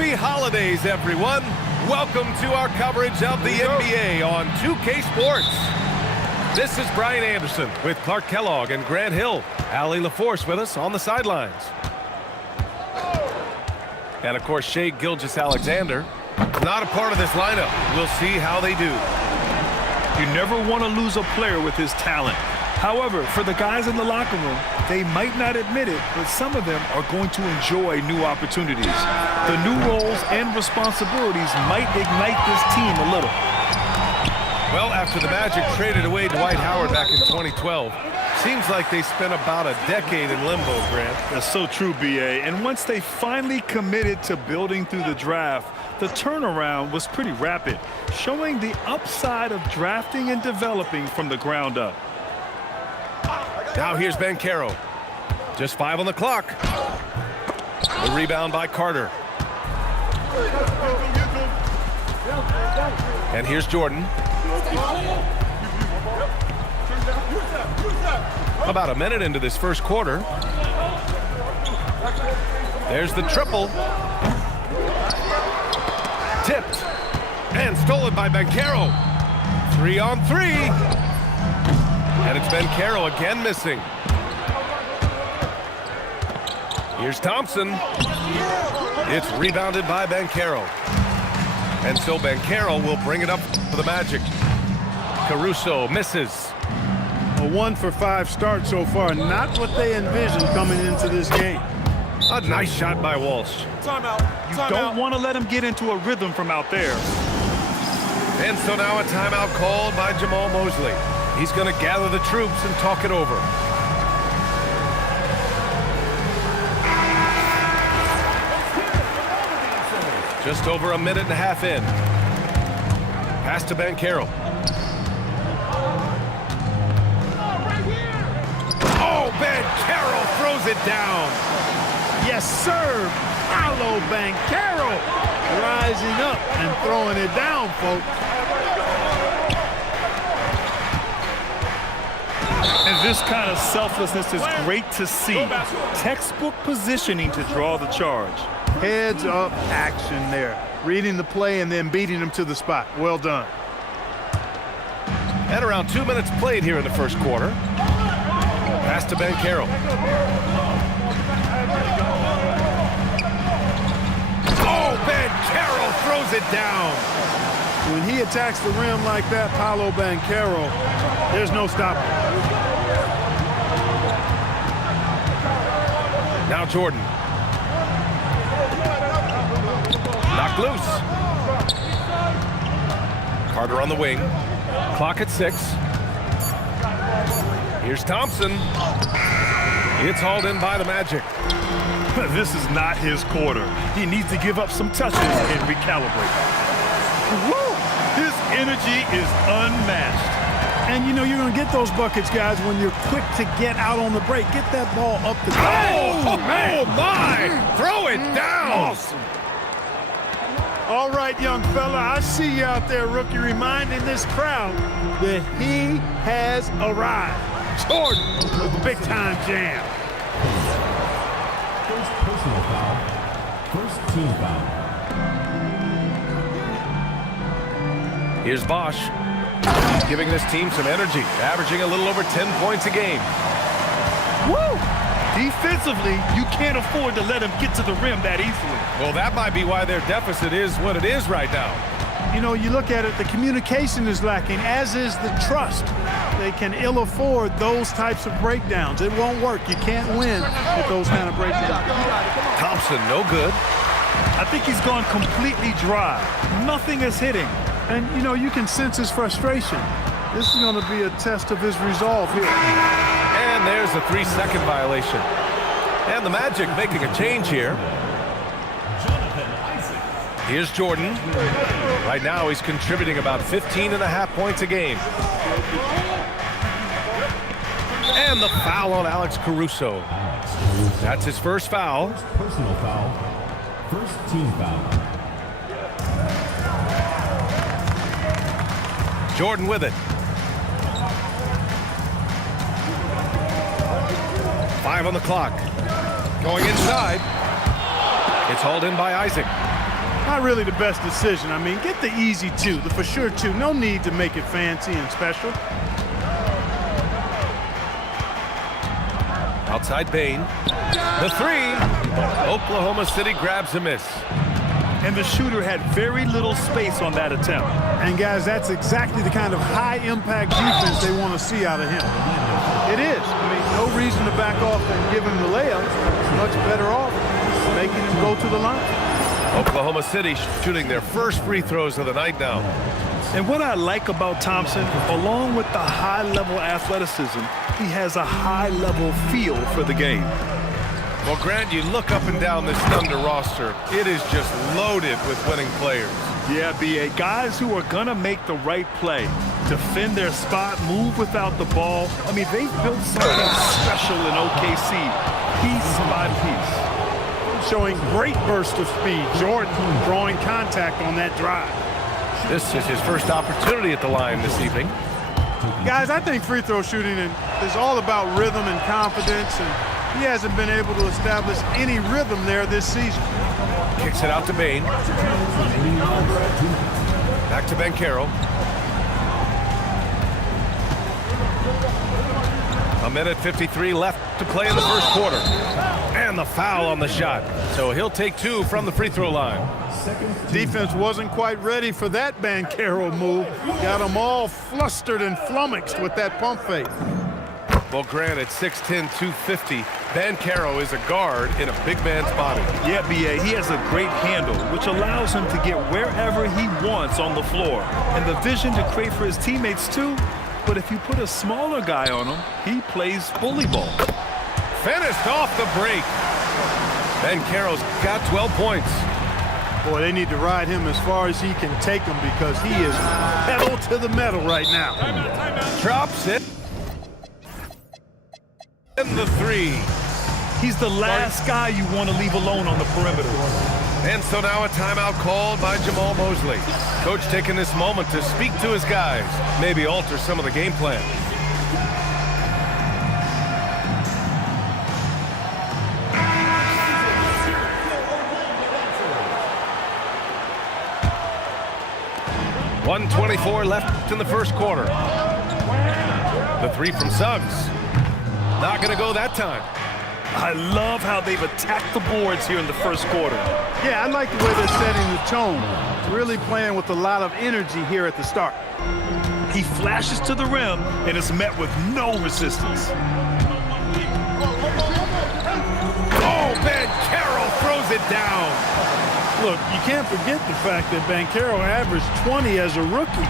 Happy holidays, everyone. Welcome to our coverage of the NBA on 2K Sports. This is Brian Anderson with Clark Kellogg and Grant Hill. Allie LaForce with us on the sidelines. And, of course, Shai Gilgeous-Alexander, not a part of this lineup. We'll see how they do. You never want to lose a player with his talent. However, for the guys in the locker room, they might not admit it, but some of them are going to enjoy new opportunities. The new roles and responsibilities might ignite this team a little. Well, after the Magic traded away Dwight Howard back in 2012, seems like they spent about a decade in limbo, Grant. That's so true, B.A. And once they finally committed to building through the draft, the turnaround was pretty rapid, showing the upside of drafting and developing from the ground up. Now here's Banchero. Just 5 on the clock. The rebound by Carter. And here's Jordan. About a minute into this first quarter. There's the triple. Tipped. And stolen by Banchero. 3-on-3. And it's Banchero again missing. Here's Thompson. It's rebounded by Banchero. And so Banchero will bring it up for the Magic. Caruso misses. A 1 for 5 start so far. Not what they envisioned coming into this game. A nice shot by Walsh. You don't want to let him get into a rhythm from out there. And so now a timeout called by Jamal Mosley. He's going to gather the troops and talk it over. Just over a minute and a half in. Pass to Banchero. Oh, Banchero throws it down. Yes, sir. Paolo Banchero rising up and throwing it down, folks. And this kind of selflessness is great to see. Textbook positioning to draw the charge. Heads up action there. Reading the play and then beating him to the spot. Well done. And around 2 minutes played here in the first quarter. Pass to Banchero. Oh, Banchero throws it down. When he attacks the rim like that, Paolo Banchero, there's no stopping. Now Jordan. Knocked loose. Carter on the wing. Clock at 6. Here's Thompson. It's hauled in by the Magic. This is not his quarter. He needs to give up some touches and recalibrate. Woo! His energy is unmatched. And, you know, you're going to get those buckets, guys, when you're quick to get out on the break. Get that ball up the court. Oh, my! Throw it down! Awesome. All right, young fella, I see you out there, rookie, reminding this crowd that he has arrived. Jordan with the big-time jam. First personal foul. First team foul. Here's Bosch. Giving this team some energy, averaging a little over 10 points a game. Woo! Defensively, you can't afford to let him get to the rim that easily. Well, that might be why their deficit is what it is right now. You know, you look at it, the communication is lacking, as is the trust. They can ill afford those types of breakdowns. It won't work. You can't win with those kind of breakdowns. Thompson, no good. I think he's gone completely dry. Nothing is hitting. And, you know, you can sense his frustration. This is going to be a test of his resolve here. And there's a 3-second violation. And the Magic making a change here. Here's Jordan. Right now he's contributing about 15.5 points a game. And the foul on Alex Caruso. That's his first foul. First personal foul. First team foul. Jordan with it. 5 on the clock. Going inside. It's hauled in by Isaac. Not really the best decision. I mean, get the easy two, the for sure two. No need to make it fancy and special. Outside Bain. The three. Oklahoma City grabs a miss. And the shooter had very little space on that attempt. And guys, that's exactly the kind of high-impact defense they want to see out of him. It is. I mean, no reason to back off and give him the layup. Much better off making him go to the line. Oklahoma City shooting their first free throws of the night now. And what I like about Thompson, along with the high-level athleticism, he has a high-level feel for the game. Well, Grant, you look up and down this Thunder roster, it is just loaded with winning players. Yeah, B.A. Guys who are going to make the right play, defend their spot, move without the ball. I mean, they've built something special in OKC, piece by piece. Showing great burst of speed. Jordan drawing contact on that drive. This is his first opportunity at the line this evening. Guys, I think free throw shooting is all about rhythm and confidence, and he hasn't been able to establish any rhythm there this season. Kicks it out to Bain. Back to Banchero. A minute 53 left to play in the first quarter. And the foul on the shot. So he'll take two from the free throw line. Defense wasn't quite ready for that Banchero move. Got them all flustered and flummoxed with that pump fake. Well, Grant, at 6'10", 250, Banchero is a guard in a big man's body. Yeah, B.A., he has a great handle, which allows him to get wherever he wants on the floor. And the vision to create for his teammates, too. But if you put a smaller guy on him, he plays bully ball. Finished off the break. Banchero's got 12 points. Boy, they need to ride him as far as he can take him because he is pedal to the metal right now. Drops it. And the three. He's the last guy you want to leave alone on the perimeter. And so now a timeout called by Jamal Mosley. Coach taking this moment to speak to his guys, maybe alter some of the game plan. .124 left in the first quarter. The three from Suggs. Not going to go that time. I love how they've attacked the boards here in the first quarter. Yeah, I like the way they're setting the tone. Really playing with a lot of energy here at the start. He flashes to the rim and is met with no resistance. Oh, Banchero throws it down. Look, you can't forget the fact that Banchero averaged 20 as a rookie.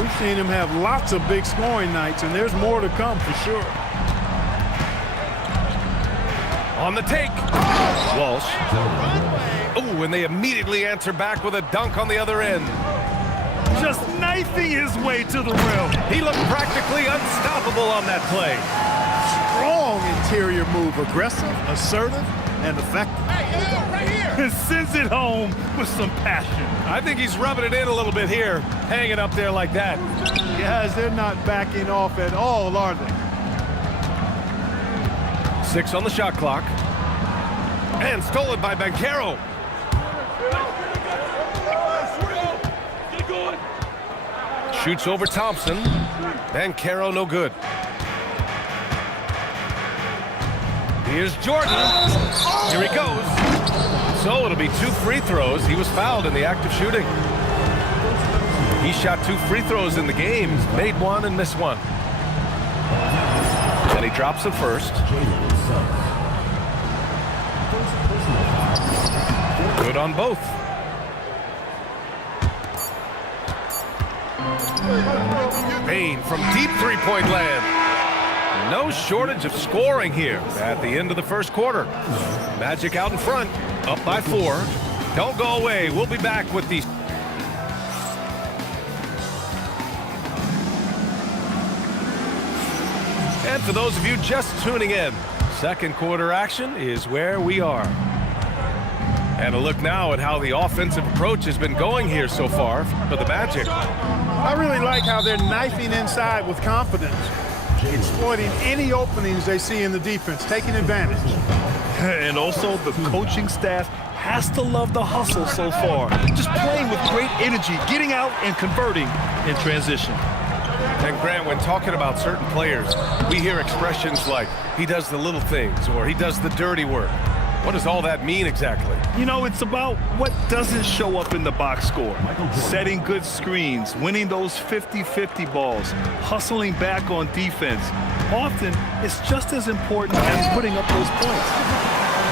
We've seen him have lots of big scoring nights, and there's more to come for sure. On the take. Walsh. Oh, and they immediately answer back with a dunk on the other end. Just knifing his way to the rim. He looked practically unstoppable on that play. Strong interior move, aggressive, assertive, and effective. Right here. And sends it home with some passion. I think he's rubbing it in a little bit here, hanging up there like that. Guys, they're not backing off at all, are they? 6 on the shot clock. And stolen by Banchero. Shoots over Thompson. Banchero no good. Here's Jordan. Here he goes. So it'll be 2 free throws. He was fouled in the act of shooting. He shot 2 free throws in the game. Made 1 and missed 1. And he drops it first. Good on both. Bain from deep three-point land. No shortage of scoring here at the end of the first quarter. Magic out in front, up by 4. Don't go away. We'll be back with these. And for those of you just tuning in, second quarter action is where we are. And a look now at how the offensive approach has been going here so far for the Magic. I really like how they're knifing inside with confidence, exploiting any openings they see in the defense, taking advantage. And also the coaching staff has to love the hustle so far. Just playing with great energy, getting out and converting in transition. And Grant, when talking about certain players, we hear expressions like, he does the little things, or he does the dirty work. What does all that mean exactly? You know, it's about what doesn't show up in the box score. Setting good screens, winning those 50-50 balls, hustling back on defense. Often, it's just as important as putting up those points.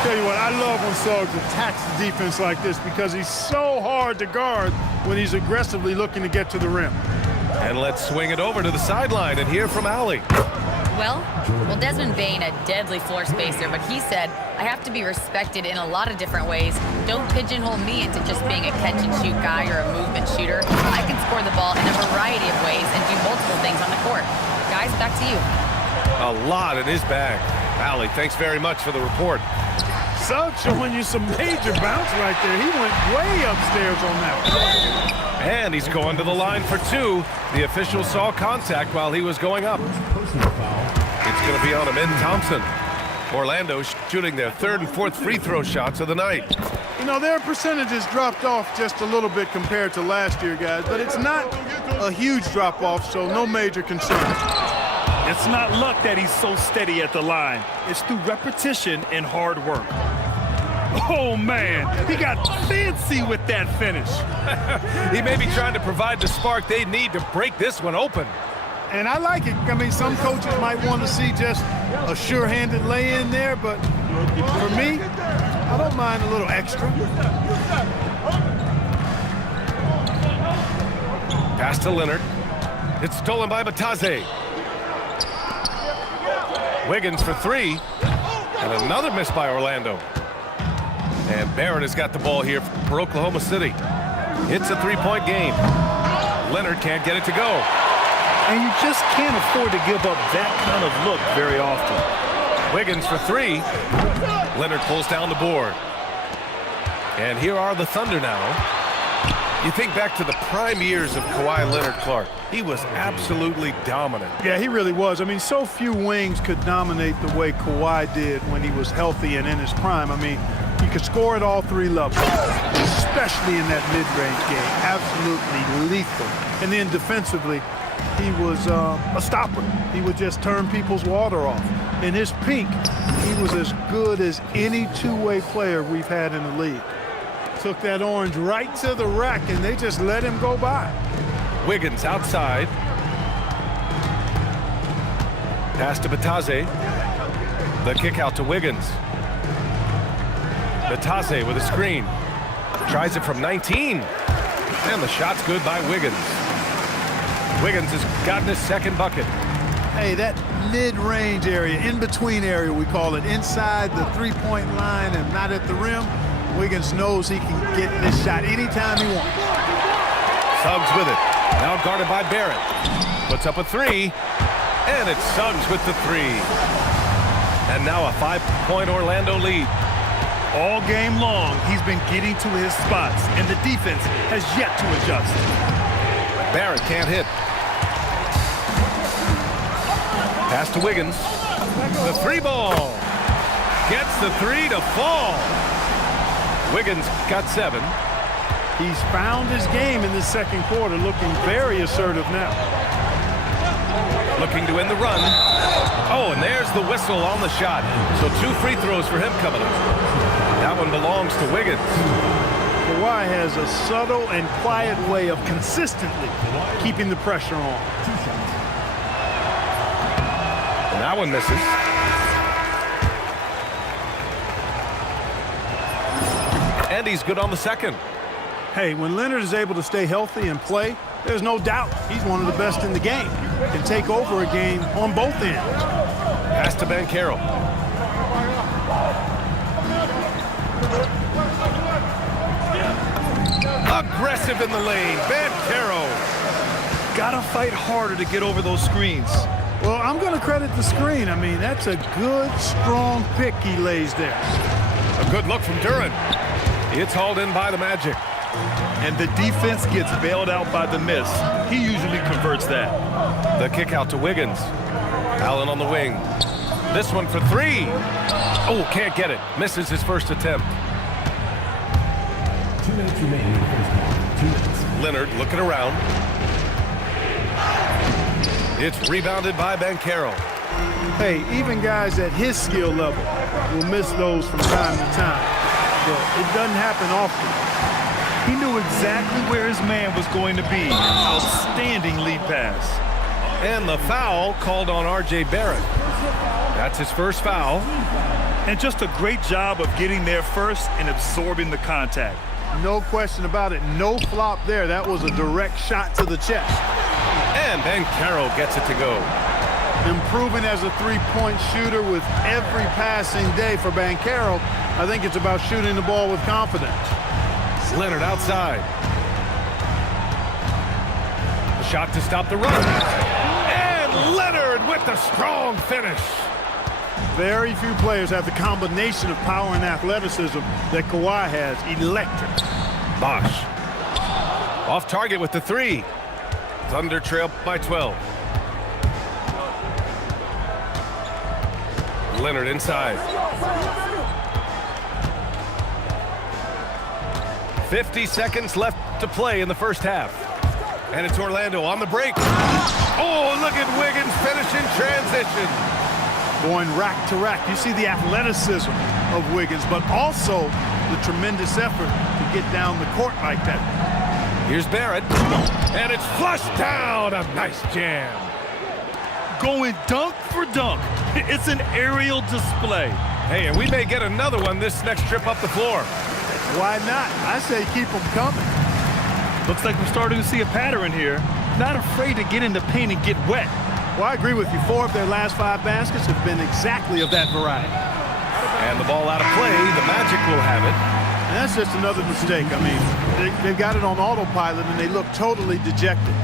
Tell you what, I love when Suggs attacks the defense like this because he's so hard to guard when he's aggressively looking to get to the rim. And let's swing it over to the sideline and hear from Allie. Well, Desmond Bain, a deadly floor spacer, but he said, I have to be respected in a lot of different ways. Don't pigeonhole me into just being a catch-and-shoot guy or a movement shooter. I can score the ball in a variety of ways and do multiple things on the court. Guys, back to you. A lot in his bag. Allie, thanks very much for the report. Suggs showing you some major bounce right there. He went way upstairs on that one. And he's going to the line for two. The official saw contact while he was going up. Personal foul. It's going to be on Amin Thompson. Orlando shooting their third and fourth free throw shots of the night. You know, their percentages dropped off just a little bit compared to last year, guys, but it's not a huge drop-off, so no major concern. It's not luck that he's so steady at the line. It's through repetition and hard work. Oh, man, he got fancy with that finish. He may be trying to provide the spark they need to break this one open. And I like it. I mean, some coaches might want to see just a sure-handed lay-in there, but for me, I don't mind a little extra. Pass to Leonard. It's stolen by Bataze. Wiggins for three. And another miss by Orlando. And Barrett has got the ball here for Oklahoma City. It's a three-point game. Leonard can't get it to go. And you just can't afford to give up that kind of look very often. Wiggins for three. Leonard pulls down the board. And here are the Thunder now. You think back to the prime years of Kawhi Leonard, Clark. He was absolutely dominant. Yeah, he really was. I mean, so few wings could dominate the way Kawhi did when he was healthy and in his prime. I mean, he could score at all three levels, especially in that mid-range game. Absolutely lethal. And then defensively, he was a stopper. He would just turn people's water off. In his peak, he was as good as any two-way player we've had in the league. Took that orange right to the rack, and they just let him go by. Wiggins outside. Pass to Bataze. The kick out to Wiggins. Bataze with a screen. Tries it from 19. And the shot's good by Wiggins. Wiggins has gotten his second bucket. Hey, that mid-range area, in-between area, we call it, inside the three-point line and not at the rim, Wiggins knows he can get this shot anytime he wants. Suggs with it. Now guarded by Barrett. Puts up a three. And it's Suggs with the three. And now a 5-point Orlando lead. All game long, he's been getting to his spots, and the defense has yet to adjust. Barrett can't hit. Pass to Wiggins. The three ball. Gets the three to fall. Wiggins got 7. He's found his game in the second quarter, looking very assertive now. Looking to win the run. Oh, and there's the whistle on the shot. So 2 free throws for him coming up. That one belongs to Wiggins. Kawhi has a subtle and quiet way of consistently keeping the pressure on. And that one misses. And he's good on the second. Hey, when Leonard is able to stay healthy and play, there's no doubt he's one of the best in the game. Can take over a game on both ends. Pass to Banchero. Aggressive in the lane. Banchero. Gotta fight harder to get over those screens. Well, I'm going to credit the screen. I mean, that's a good, strong pick he lays there. A good look from Duran. It's hauled in by the Magic. And the defense gets bailed out by the miss. He usually converts that. The kick out to Wiggins. Allen on the wing. This one for 3. Oh, can't get it. Misses his first attempt. 2 minutes remaining in the first half. 2 minutes. Leonard looking around. It's rebounded by Banchero. Hey, even guys at his skill level will miss those from time to time. But it doesn't happen often. He knew exactly where his man was going to be. Outstanding lead pass. And the foul called on R.J. Barrett. That's his first foul. And just a great job of getting there first and absorbing the contact. No question about it. No flop there. That was a direct shot to the chest. And Banchero gets it to go. Improving as a three-point shooter with every passing day for Banchero. I think it's about shooting the ball with confidence. Leonard outside. The shot to stop the run. And Leonard with the strong finish. Very few players have the combination of power and athleticism that Kawhi has. Electric. Bosh. Off target with the three. Thunder trail by 12. Leonard inside. 50 seconds left to play in the first half. And it's Orlando on the break. Oh, look at Wiggins finish in transition. Going rack to rack. You see the athleticism of Wiggins, but also the tremendous effort to get down the court like that. Here's Barrett. And it's flushed down. A nice jam. Going dunk for dunk. It's an aerial display. Hey, and we may get another one this next trip up the floor. Why not? I say keep them coming. Looks like we're starting to see a pattern here. Not afraid to get in the paint and get wet. Well, I agree with you. 4 of their last 5 baskets have been exactly of that variety. And the ball out of play. The Magic will have it. And that's just another mistake. I mean, they've got it on autopilot, and they look totally dejected.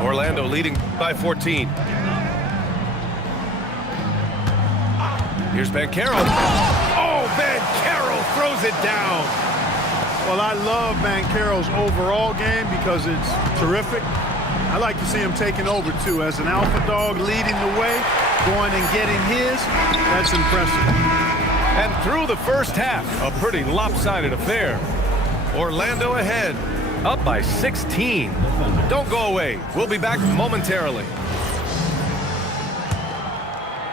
Orlando leading by 14. Here's Banchero. Oh, Banchero throws it down. Well, I love Banchero's overall game because it's terrific. I like to see him taking over, too. As an alpha dog leading the way, going and getting his, that's impressive. And through the first half, a pretty lopsided affair. Orlando ahead, up by 16. Don't go away. We'll be back momentarily.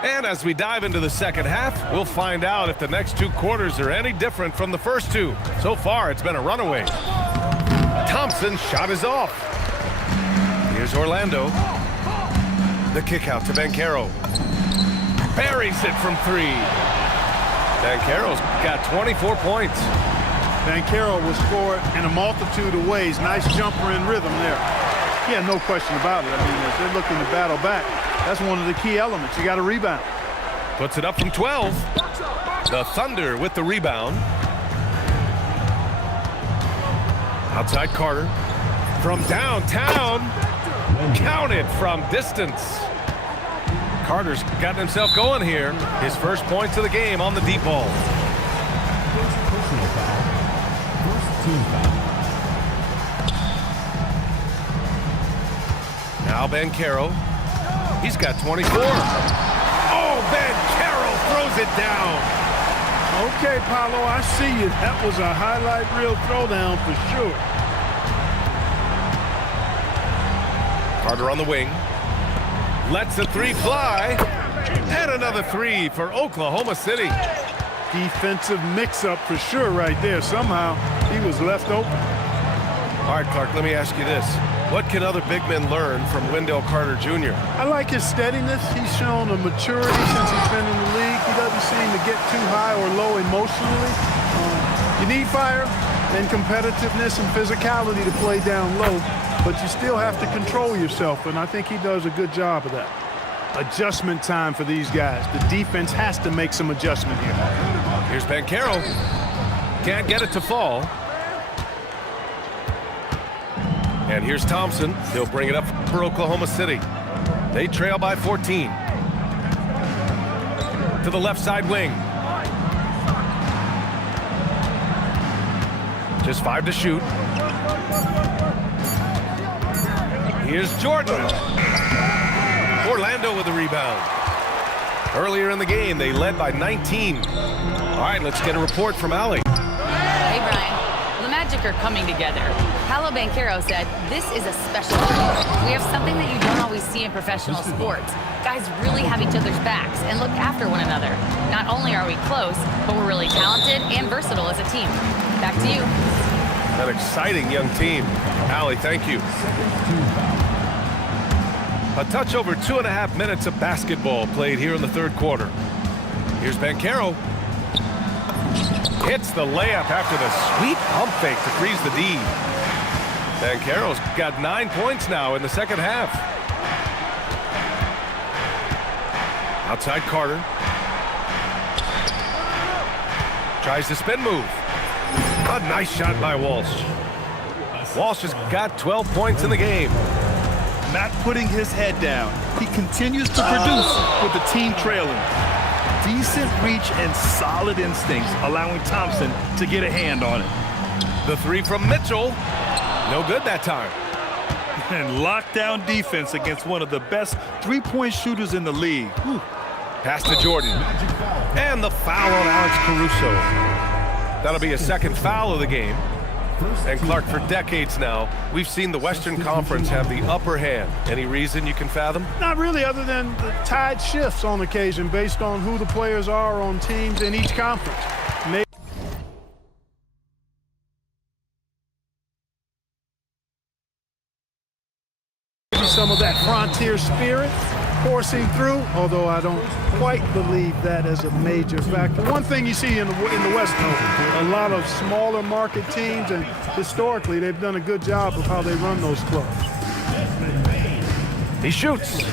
And as we dive into the second half, we'll find out if the next 2 quarters are any different from the first 2. So far, it's been a runaway. Thompson's shot is off. Here's Orlando. The kick out to Banchero. Buries it from 3. Banchero's got 24 points. Banchero will score in a multitude of ways. Nice jumper in rhythm there. Yeah, no question about it. I mean, if they're looking to battle back, that's one of the key elements. You got to rebound. Puts it up from 12. The Thunder with the rebound. Outside Carter. From downtown. Counted from distance. Carter's gotten himself going here. His first points of the game on the deep ball. First personal foul. First team foul. Now Banchero. He's got 24. Oh, Banchero throws it down. Okay, Paolo, I see you. That was a highlight reel throwdown for sure. Carter on the wing. Lets the 3 fly. And another 3 for Oklahoma City. Defensive mix-up for sure right there. Somehow he was left open. All right, Clark, let me ask you this. What can other big men learn from Wendell Carter Jr.? I like his steadiness. He's shown a maturity since he's been in the league. He doesn't seem to get too high or low emotionally. You need fire and competitiveness and physicality to play down low, but you still have to control yourself, and I think he does a good job of that. Adjustment time for these guys. The defense has to make some adjustment here. Here's Banchero. Can't get it to fall. And here's Thompson. He'll bring it up for Oklahoma City. They trail by 14. To the left side wing. Just 5 to shoot. Here's Jordan. Orlando with the rebound. Earlier in the game, they led by 19. All right, let's get a report from Allie. Hey, Brian. Well, the Magic magic are coming together. Paolo Banchero said, "This is a special team. We have something that you don't always see in professional sports. Guys really have each other's backs and look after one another. Not only are we close, but we're really talented and versatile as a team." Back to you. An exciting young team. Allie, thank you. A touch over 2.5 minutes of basketball played here in the third quarter. Here's Banchero. Hits the layup after the sweet pump fake to freeze the D. Banchero's got 9 points now in the second half. Outside Carter. Tries the spin move. A nice shot by Walsh. Walsh has got 12 points in the game. Not putting his head down. He continues to produce with the team trailing. Decent reach and solid instincts, allowing Thompson to get a hand on it. The three from Mitchell. No good that time. And lockdown defense against one of the best three-point shooters in the league. Whew. Pass to Jordan. And the foul on Alex Caruso. That'll be a second foul of the game. And Clark, for decades now, we've seen the Western Conference have the upper hand. Any reason you can fathom? Not really, other than the tide shifts on occasion based on who the players are on teams in each conference. Maybe some of that frontier spirit coursing through, although I don't quite believe that as a major factor. One thing you see in the West, though, a lot of smaller market teams, and historically they've done a good job of how they run those clubs. He shoots.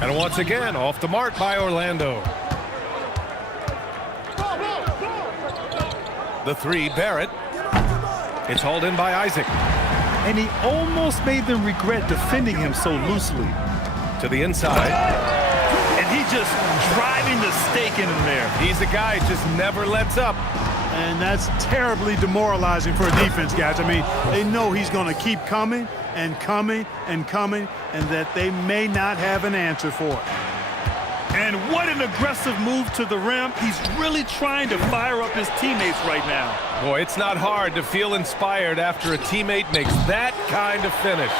And once again, off the mark by Orlando. The three, Barrett. It's hauled in by Isaac. And he almost made them regret defending him so loosely. To the inside. And he just driving the stake in there. He's a guy who just never lets up. And that's terribly demoralizing for a defense, guys. I mean, they know he's going to keep coming and coming and coming, and that they may not have an answer for it. And what an aggressive move to the rim. He's really trying to fire up his teammates right now. Boy, it's not hard to feel inspired after a teammate makes that kind of finish.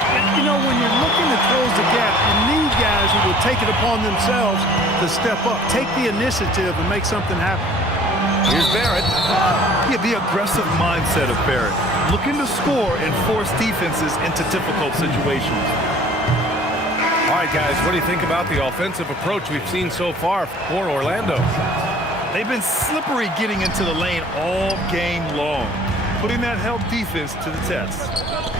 And, you know, when you're looking to close the gap, you need guys who will take it upon themselves to step up, take the initiative, and make something happen. Here's Barrett. Yeah, the aggressive mindset of Barrett, looking to score and force defenses into difficult situations. All right, guys, what do you think about the offensive approach we've seen so far for Orlando? They've been slippery getting into the lane all game long, putting that help defense to the test.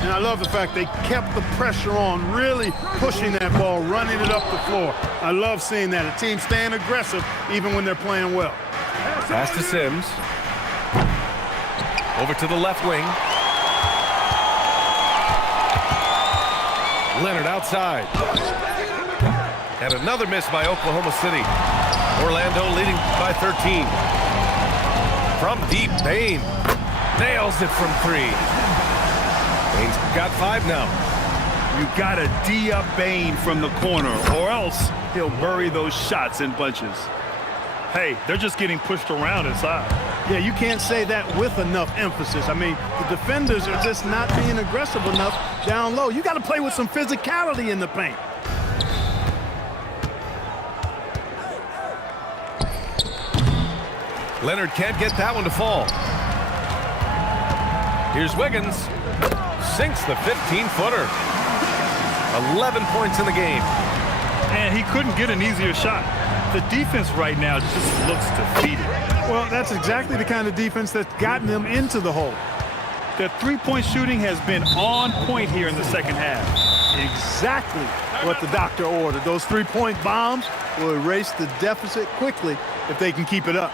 And I love the fact they kept the pressure on, really pushing that ball, running it up the floor. I love seeing that. A team staying aggressive even when they're playing well. Pass to Sims. Over to the left wing. Leonard outside. And another miss by Oklahoma City. Orlando leading by 13. From deep, Bain nails it from three. Bain's got 5 now. You gotta D up Bain from the corner, or else he'll bury those shots in bunches. Hey, they're just getting pushed around inside. Yeah, you can't say that with enough emphasis. I mean, the defenders are just not being aggressive enough down low. You got to play with some physicality in the paint. Leonard can't get that one to fall. Here's Wiggins. Sinks the 15-footer. 11 points in the game. And he couldn't get an easier shot. The defense right now just looks defeated. Well, that's exactly the kind of defense that's gotten them into the hole. The three-point shooting has been on point here in the second half. Exactly what the doctor ordered. Those three-point bombs will erase the deficit quickly if they can keep it up.